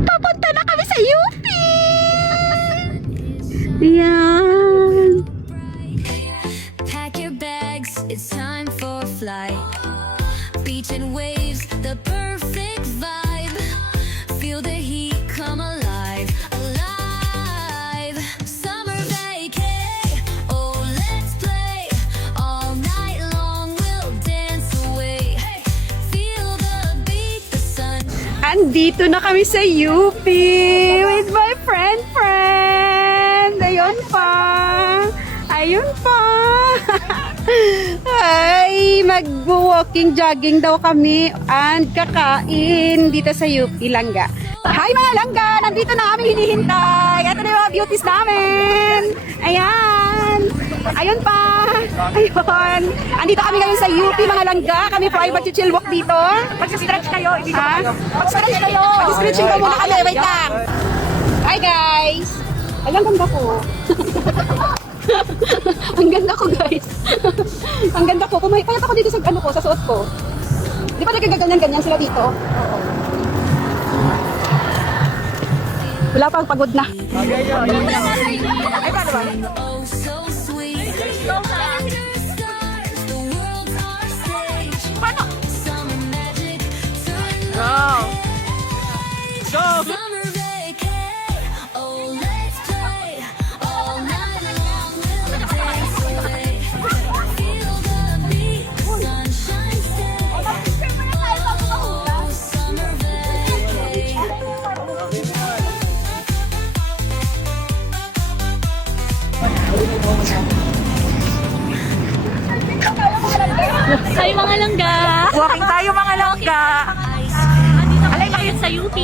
Papunta na kami sa UP! Ayan. Pack your bags, it's time for flight. Beach and waves, the perfect vibe. Feel the heat come alive, alive. Summer vacay, oh let's play. All night long we'll dance away. Feel the beat, the sun. Andito na kami sa UP with my friend. Ayun pa. Ayun pa. Ay, mag-walking, jogging daw kami and kakain dito sa UP Langga. Hi mga Langga! Nandito na kami hinihintay. Ito na yung mga beauties namin. Ayan. Ayun pa. Ayun. Andito kami ngayon sa UP mga Langga. Kami private chill walk dito. Mag-stretch kayo, ibig kayo. Mag-stretch kayo. Mag-stretching pa muna kami. Wait lang. Hi guys. Ay, ang ganda ko. Ang ganda ko guys. Ang ganda ko. Payat ako dito sa ano ko, sa suot ko. Di ba nagkaganyan-ganyan sila dito? Wala pang pagod na. Ay, paano ba? Oh so sweet. Under stars, the world's our stage. Summer magic, turn Go! Go! Summer vacay, oh let's play. All night long we'll dance away. Feel the beat, sunshine stay. Oh, summer vacay. Hi mga langga! Walking tayo mga langga. Alay na kayo sa UP!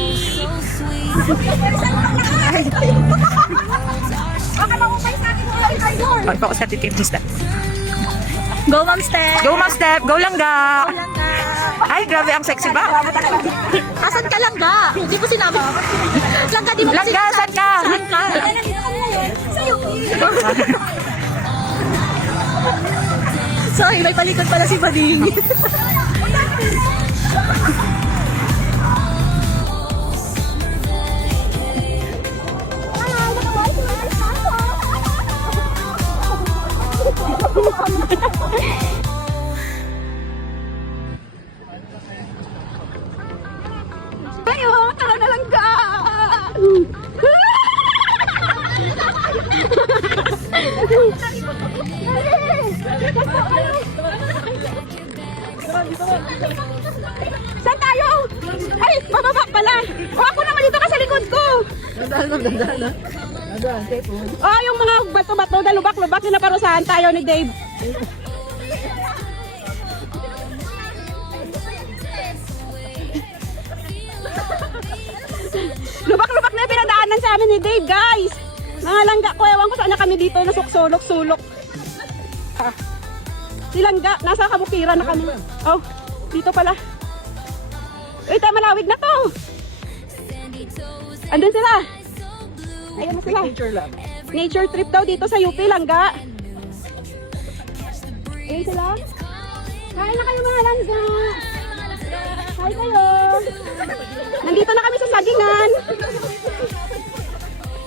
Ano pa ako sa titim step? Go mom step! Go ma'am step, go langga. Langga! Ay, grabe ang sexy ba? Asan ka langga? Di mo sinabi. Langga, di mo kasi Langga, saan ka? Saan ka? Sa UP. Sorry, may palikod pala si Bading. Ayo, tara na Langga. Saan tayo? Ay, bababa pala. O, ako naman dito ka sa likod ko. Oh, yung mga bato-bato na lubak-lubak na naparusahan tayo ni Dave. Lubak-lubak na yung pinadaanan sa amin ni Dave, guys. Mga langga ko, ewan ko saan na kami dito, nasuksulok-sulok. Ah. Si langga, nasa kabukiran na kami. Oh, dito pala. Uy, malawig na to. Andun sila. Ayun na sila. Nature trip daw dito sa UP, langga. Ayun sila. Kain na kayo mga langga. Hi kayo. Nandito na kami sa Sagingan.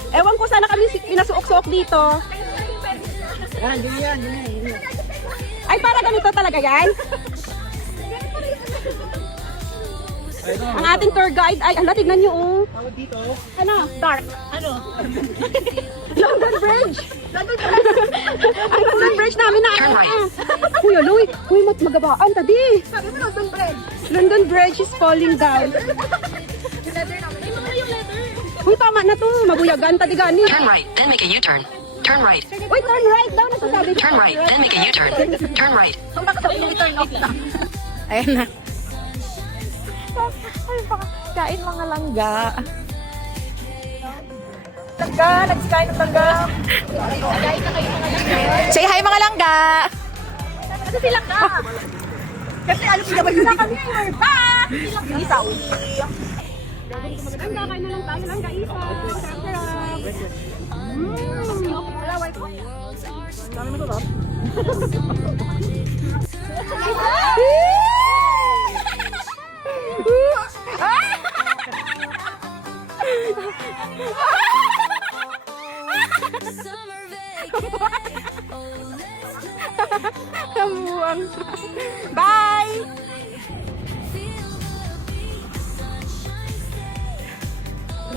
Ewan ko sana kami pinasuok-suok dito. Ay, para ganito talaga yan? Ang ating tour guide ay, ala, tignan nyo oh. Ano? Dark. Ano? London Bridge. Ang London Bridge namin na. Uy, aloy. Uy, magabaan, tadi. Sabi mo London Bridge. London Bridge is falling down. Uy, tama na to. Mabuyagan, tadi gani. Turn right, then make a U-turn. Turn right. Uy, turn right daw. Nasasabi ko. Turn right, then make a U-turn. Turn right. Ayan na. Kain mga langga. Langga, nagsikain ng langga. Say hi mga langga. Kasi si Langga. Kasi alam ko naman yun kami. We're back. Isaw. Langga, kain na lang tayo. Langga, isaw. Sarap. Wala, white. Dami mo to, Ah!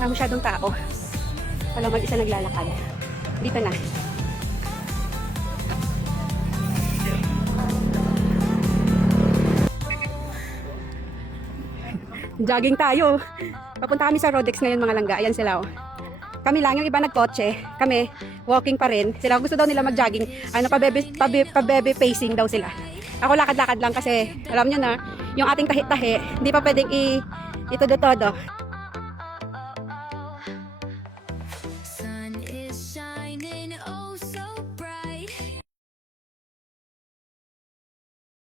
Wala masyadong tao. Wala mag-isa naglalakad. Dito na. Jogging tayo. Papunta kami sa Rodex ngayon mga langga. Ayan sila oh. Kami lang, yung iba nagkotse. Kami, walking pa rin. Sila gusto daw nila mag-jogging. Pabebe pacing daw sila. Ako lakad-lakad lang kasi alam nyo na, yung ating tahi-tahi, hindi pa pwedeng ito-todo.